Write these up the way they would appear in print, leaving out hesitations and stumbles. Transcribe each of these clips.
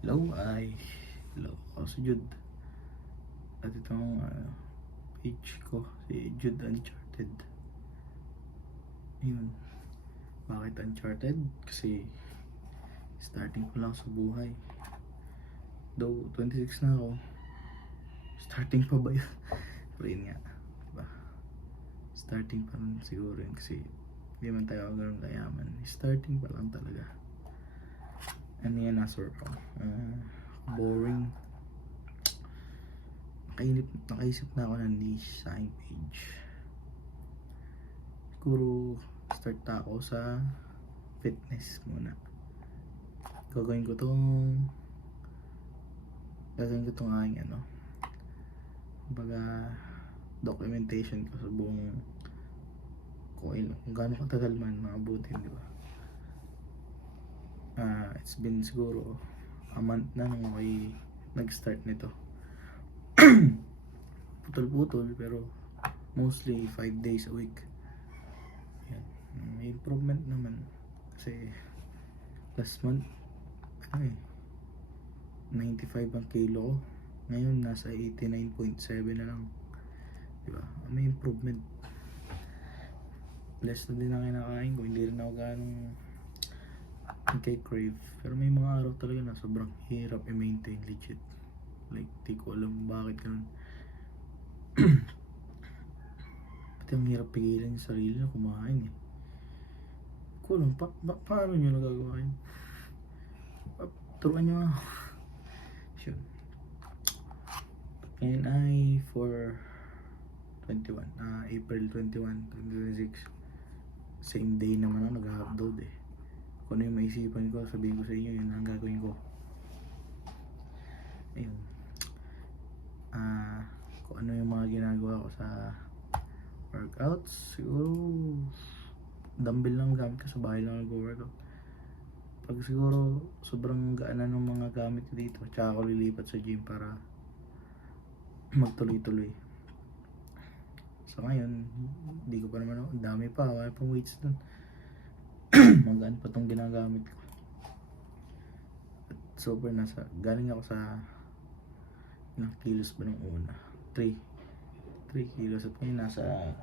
Hello, hello ako si Jude. At itong page ko, si Jude Uncharted. Ayun, bakit Uncharted? Kasi starting ko lang sa buhay. Though 26 na ako, starting pa ba yun? Pero yun nga, diba? Starting pa rin siguro yun kasi hindi man tayo ganun kayaman. Starting pa lang talaga. Ano yan, nasa work ako. Boring. Nakaisip na ako ng niche sa aking page. Siguro start ako sa fitness muna. Gagawin ko tong aking kumbaga documentation ko sa buong kung gaano katagal man maabutin, di ba? It's been siguro a month na nung ako'y nag-start nito. Putol-putol pero mostly 5 days a week. Yan. May improvement naman kasi last month 95 ang kilo ko. Ngayon nasa 89.7 na lang. Diba? May improvement. Less na din ang kinakain ko. Hindi rin ako ganong nagka-crave. Pero may mga araw talaga na sobrang hirap i-maintain legit. Like, di ko alam bakit ganun. Pati ang hirap pigilan yung sarili na kumain eh. Ko lang, paano nyo nagagawa yun? Turuan nyo nga. Sure. Ngayon ay for 21, April 21, 2026. Same day naman ako nag-upload eh. Kung ano yung maisipan ko, sabihin ko sa inyo, yun ang gagawin ko. Ayun. Kung ano yung mga ginagawa ko sa workouts, siguro dumbbell lang gamit ko sa bahay lang nag-workout. Pag siguro sobrang gaan na ng mga gamit ko dito, tsaka ako lilipat sa gym para magtuloy-tuloy. So ngayon, hindi ko pa naman, ang dami pa, wala pang weights dun. Magaan pa tong ginagamit ko. At super galing ako sa ilang kilos ba nung una? 3 kilos at ngayon nasa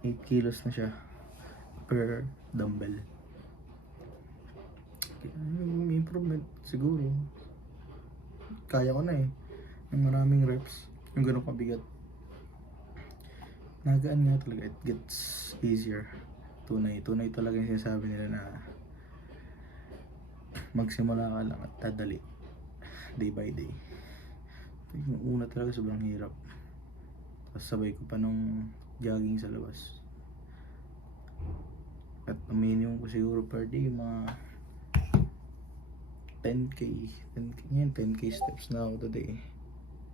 8 kilos na siya per dumbbell. May improvement siguro. Kaya ko na eh ng maraming reps, yung ganun kabigat. Nagaan nga talaga, it gets easier. Tunay talaga yung sinasabi nila na magsimula ka lang at dadali day by day. Yung una talaga sobrang hirap, tapos sabay ko pa nung jogging sa labas. At ang minimum ko siguro per day mga 10k steps na ako today.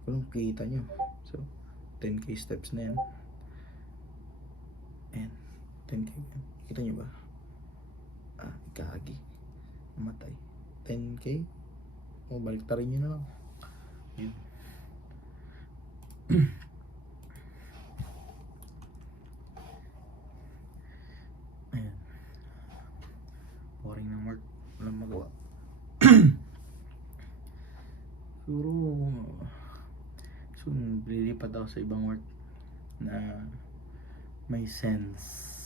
Kung kita nyo, so 10k steps na yan. Ayan, 10k. Kita nyo ba? Gagi, namatay. 10k, balik ta rin nyo na lang. Yun. Ayan, boring ng work, walang magawa. Siguro soon lilipat ako sa ibang work na may sense.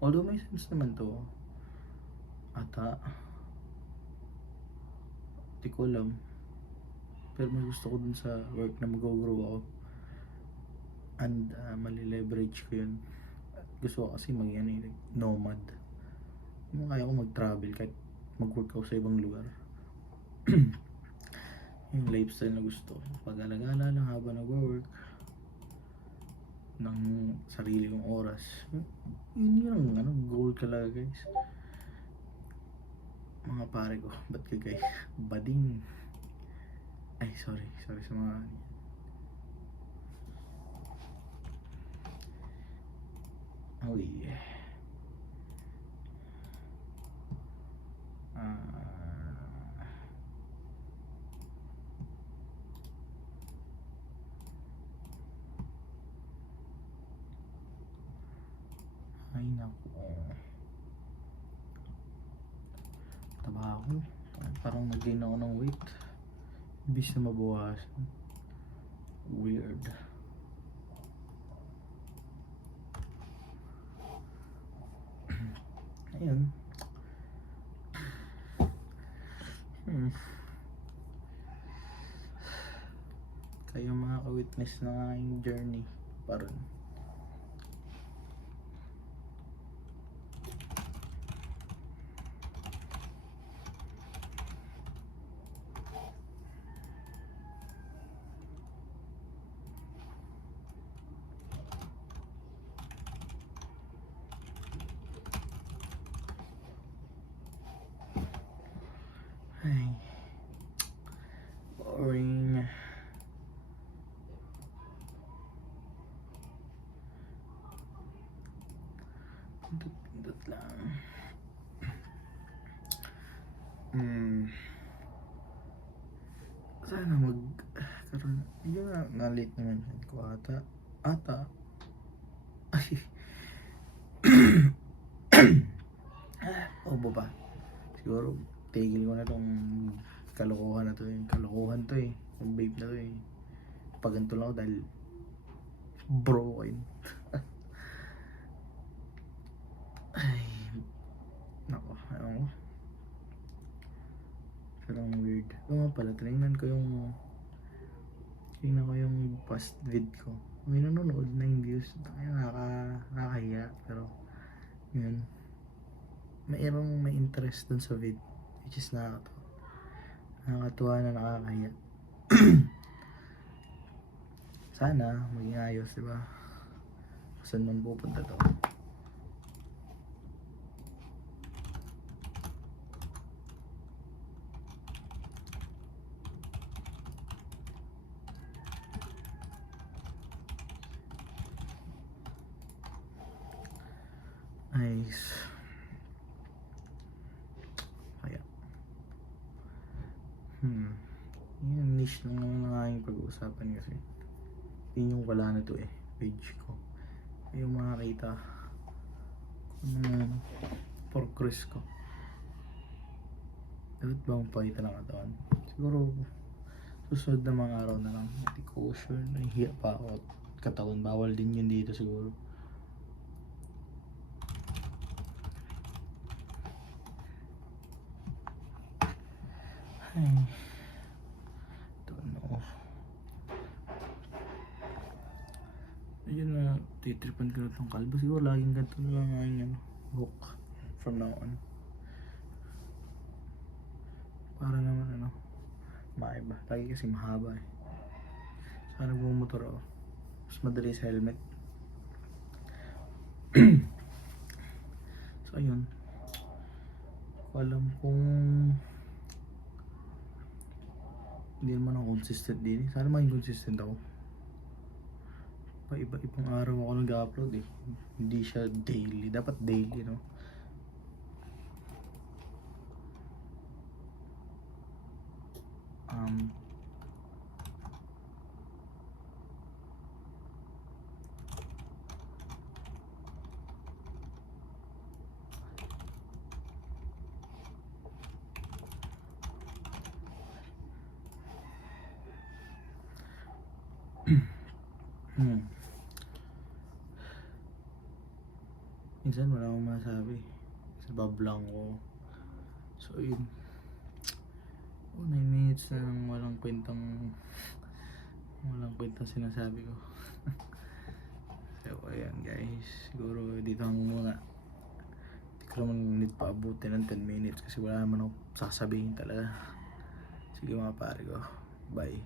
Although may sense naman to ata, di ko alam, pero mas gusto ko dun sa work na mag-grow ako and mali-leverage ko yun. Gusto ko kasi maging like, nomad. Yung kaya ko mag-travel kahit mag-work ako sa ibang lugar. Yung lifestyle na gusto ko, pag-alagala lang habang nag-work ng sarili kong oras. Yun yung goal talaga, guys. Mga pare ko, ba't ka guys bading, ay sorry sa mga oh yeah. Ay naku, trabaho. Parang nag-gain ako ng weight. Imbis na mabawasan. Weird. Ayun. Kayo makaka-witness ng aking journey pa rin. Ay, boring. Pindot lang. Sana magkaroon. Yun nga, na-late naman yan ko ata. Ay. Obo ba? Siguro tigil ko na tong kalokohan na to eh. Kalokohan to eh. Yung vape na to eh. Paganto lang ako dahil broken. Ay, nako, ayaw ko. Parang weird. Oo nga pala, tinignan ko yung past vid ko. May nanonood na yung views. Nakakahiya. Pero, yun. Mayroong may interest dun sa vid. Which is nakakatuwa na nakakahiya. Sana, maging ayos, diba? Saan man pupunta to? Nice. Kaya. Yung niche lang naman ang aking pag-uusapan kasi. Yun yung wala na to eh. Page ko. Yung makakita kung progress ko. Dapat bang pakita ng katawan? Siguro susunod na mga araw na lang. Hindi ko sure. Nahihiya pa ako at katawan. Bawal din yun dito siguro. Ay, don't know. Ayun na, titripan ko na itong kalbo. Siguro laging ganito na lang ang hook from now on. Para naman maiba. Lagi kasi mahaba eh. Sana bumotor ako. Mas madali sa helmet. So ayun. Ko alam kung hindi naman ako consistent din. Sana maging consistent ako. Iba-ibang araw ako nag-upload eh. Hindi siya daily. Dapat daily, no? Minsan wala akong masabi. Sa bablang ko. So yun. 9 minutes na lang walang kwentang sinasabi ko. So ayan guys. Siguro dito lang muna. Hindi ko naman need pa abutin ng 10 minutes kasi wala naman ako sasabihin talaga. Sige mga pare ko. Bye.